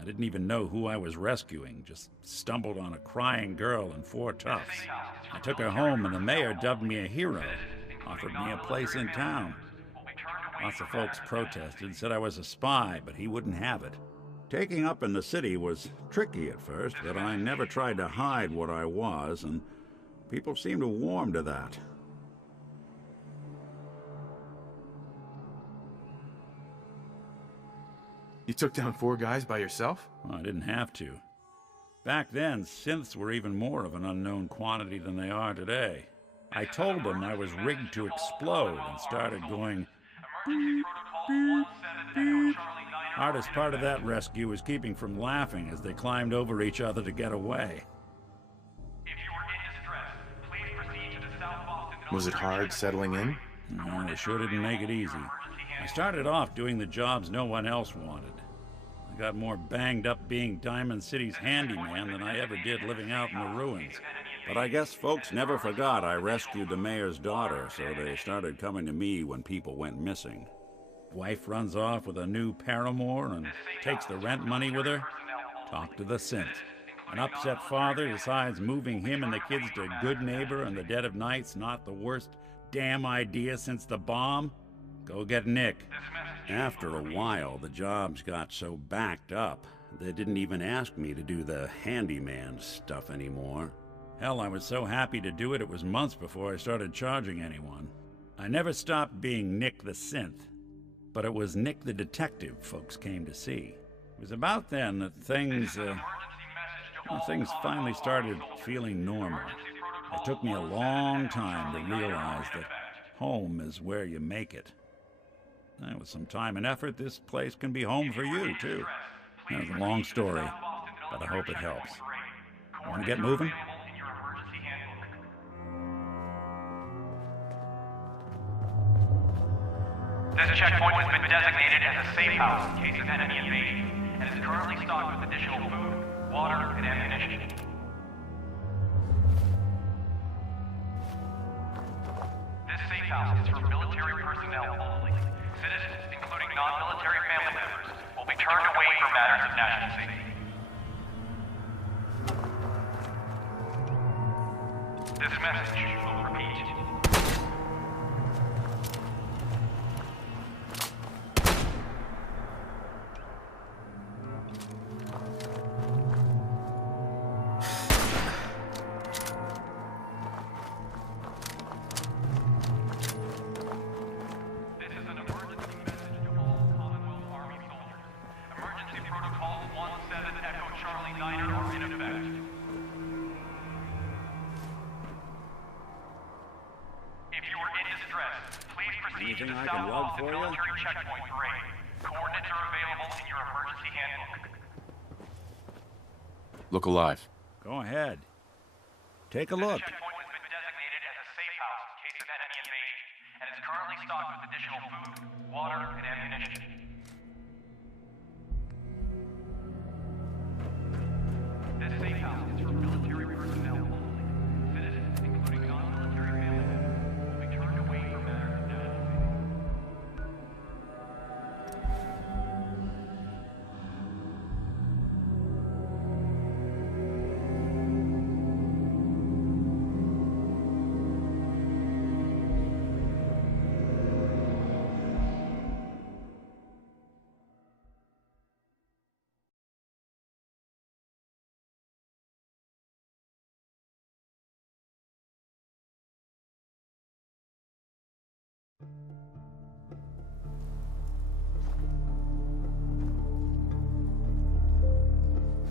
I didn't even know who I was rescuing, just stumbled on a crying girl and 4 toughs. I took her home and the mayor dubbed me a hero, offered me a place in town. Lots of folks protested, said I was a spy, but he wouldn't have it. Taking up in the city was tricky at first, but I never tried to hide what I was, and people seemed to warm to that. You took down 4 guys by yourself? Well, I didn't have to. Back then, synths were even more of an unknown quantity than they are today. I told them I was rigged to explode and started going beep, beep, beep. Hardest part of that rescue was keeping from laughing as they climbed over each other to get away. Was it hard settling in? No, they sure didn't make it easy. I started off doing the jobs no one else wanted. I got more banged up being Diamond City's handyman than I ever did living out in the ruins. But I guess folks never forgot I rescued the mayor's daughter, so they started coming to me when people went missing. Wife runs off with a new paramour and takes the rent money with her. Talk to the synth. An upset father decides moving him and the kids to Good Neighbor in the dead of night's not the worst damn idea since the bomb. Go get Nick. After a while, the jobs got so backed up, they didn't even ask me to do the handyman stuff anymore. Hell, I was so happy to do it, it was months before I started charging anyone. I never stopped being Nick the Synth, but it was Nick the Detective folks came to see. It was about then that things finally started feeling normal. It took me a long time to realize that home is where you make it. And with some time and effort, this place can be home for you, too. It's a long story, but I hope it helps. Want to get moving? This checkpoint has been designated as a safe house in case of enemy invasion, and is currently stocked with additional food, water, and ammunition. This safe house is for military personnel only. Citizens, including non-military family members, will be turned away for matters of national safety. This message will repeat. Anything I can log for you? Military checkpoint parade. Coordinates are available in your emergency handbook. Look alive. Go ahead. Take a look. This checkpoint has been designated as a safe house in case of enemy invasion, and is currently stocked with additional food, water, and ammunition. This safe house is for military personnel only. Citizens, including non-military family members, will be turned away for matters of national safety.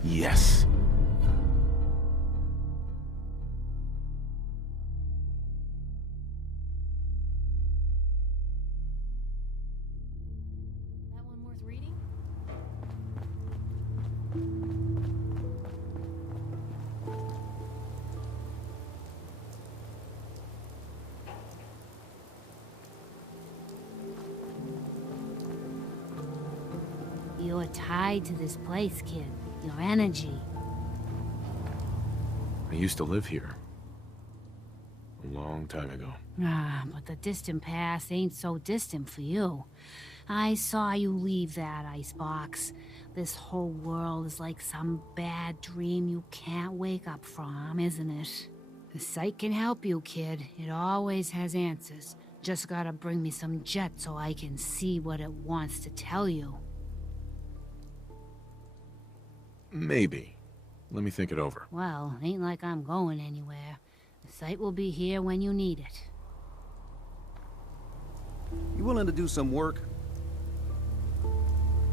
Yes. That one worth reading? You're tied to this place, kid. Your energy. I used to live here. A long time ago. Ah, but the distant past ain't so distant for you. I saw you leave that icebox. This whole world is like some bad dream you can't wake up from, isn't it? The site can help you, kid. It always has answers. Just gotta bring me some jet so I can see what it wants to tell you. Maybe. Let me think it over. Well, ain't like I'm going anywhere. The site will be here when you need it. You willing to do some work?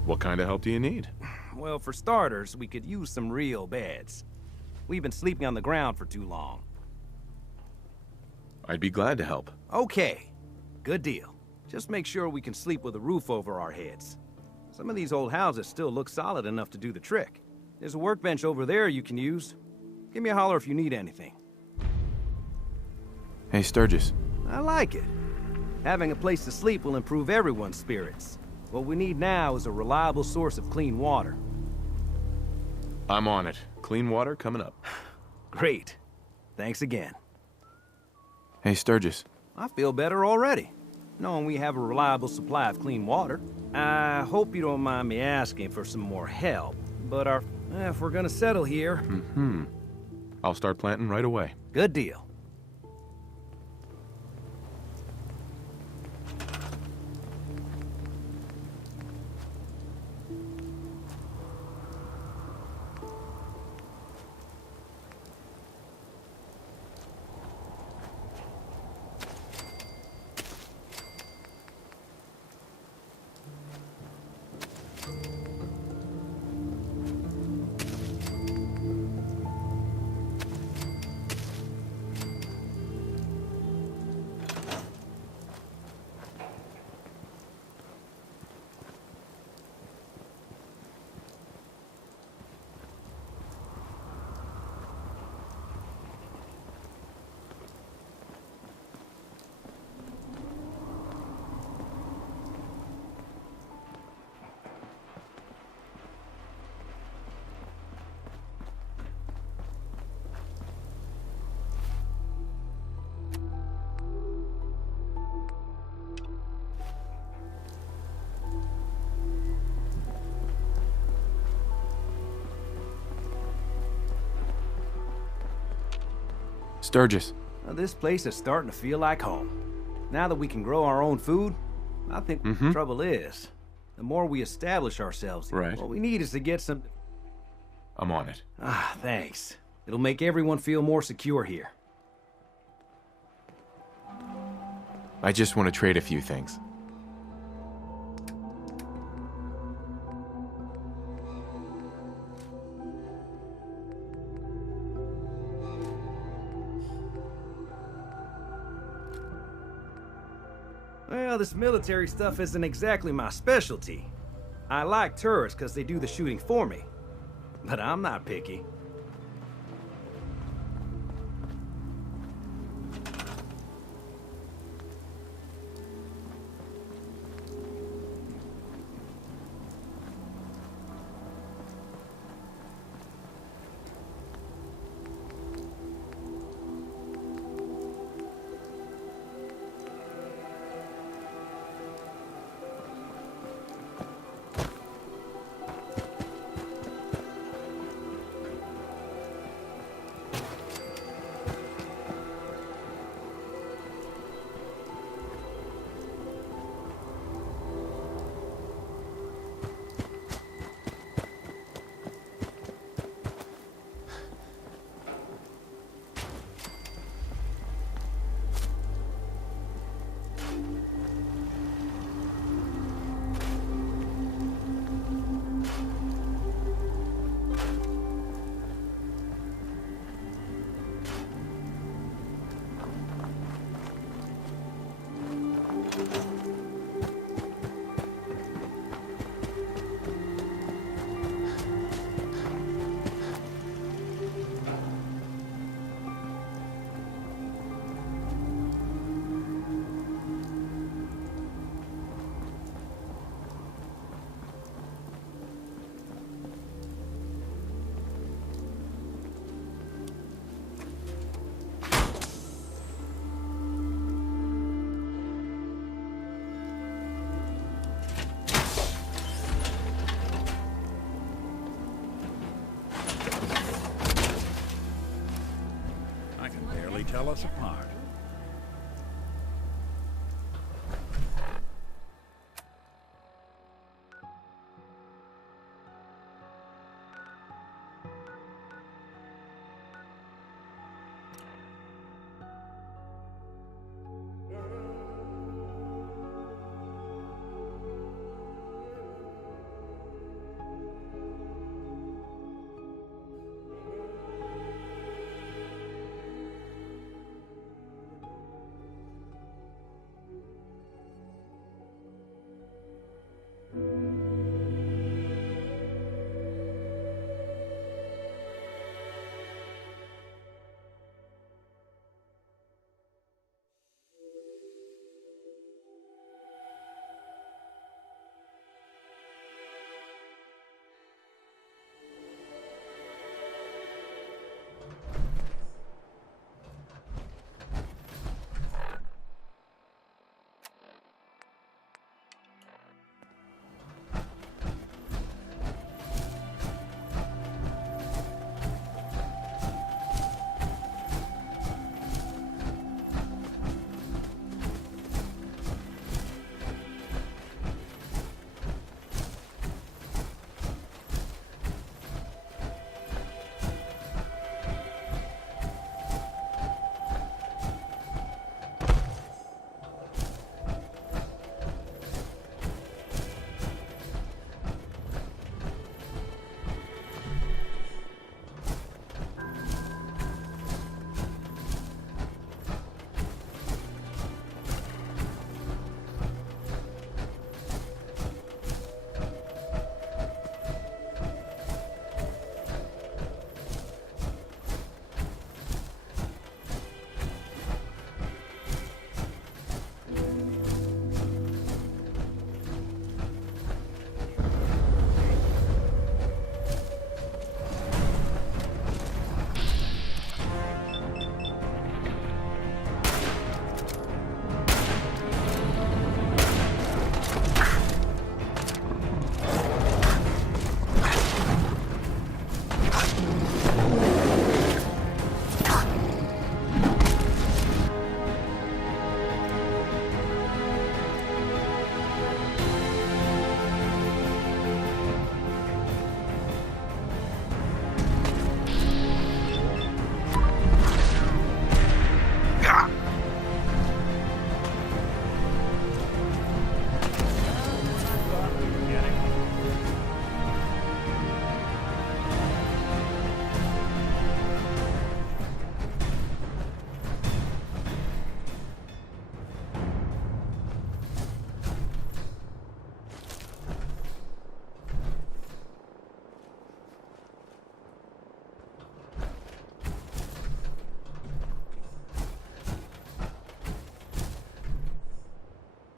What kind of help do you need? Well, for starters, we could use some real beds. We've been sleeping on the ground for too long. I'd be glad to help. Okay, good deal. Just make sure we can sleep with a roof over our heads. Some of these old houses still look solid enough to do the trick. There's a workbench over there you can use. Give me a holler if you need anything. Hey, Sturgis. I like it. Having a place to sleep will improve everyone's spirits. What we need now is a reliable source of clean water. I'm on it. Clean water coming up. Great. Thanks again. Hey, Sturgis. I feel better already, knowing we have a reliable supply of clean water. I hope you don't mind me asking for some more help, but if we're gonna settle here... I'll start planting right away. Good deal. Sturgis. Now, this place is starting to feel like home. Now that we can grow our own food, I think the trouble is, the more we establish ourselves, Right. what we need is to get some... I'm on it. Thanks. It'll make everyone feel more secure here. I just want to trade a few things. Well, this military stuff isn't exactly my specialty. I like tourists because they do the shooting for me. But I'm not picky. tell us apart.